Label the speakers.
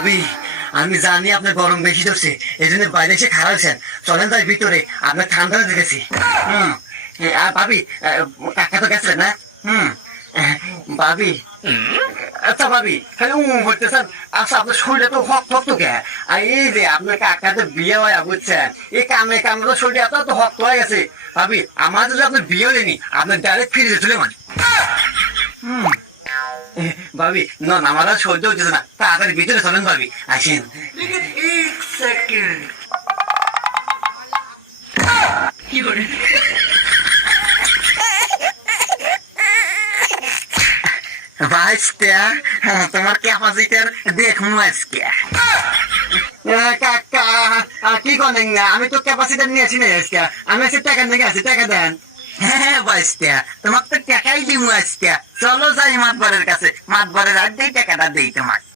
Speaker 1: ভাবি, আমি জানি আপনার গরম বেশি ধরছে এই জন্য বাইরে এসে খারাপ চলেন তাই ভিতরে আপনার ঠান্ডা দেখেছি। আর ভাবি কাকা তো গেছে না? হুম ভাবি আচ্ছা ভাবি খালি উ আচ্ছা আপনার শরীরটা তো হক হক তো কে? আর এই যে আপনার কাকা তো বিয়ে হয়, বুঝছেন? এই কামে কামে তো শরীর এত হক হয়ে গেছে। ভাবি আমার যদি আপনার বিয়ে হয়নি, আপনার ডাইরেক্ট ফিরে যেতে মানে ভাবি না আমার আর সহ্য হচ্ছে না। তাড়াতাড়ি ভিতরে চলেন ভাবি আসেন।
Speaker 2: এক সেকেন্ড
Speaker 1: ভাইস্তা তোমার ক্যাপাসিটার দেখমু আজকে? কাকা কি করেন আমি তো ক্যাপাসিটার নিয়ে আসি না আজকে। আমি আজকে টাকা নিয়ে আসি টাকা দেন। হ্যাঁ বাস্তা তোমার তো টাকাই দিমু আজকে। চলো যাই মাতবরের কাছে। মাতবরের আর দেই টাকাটা দেই তোমার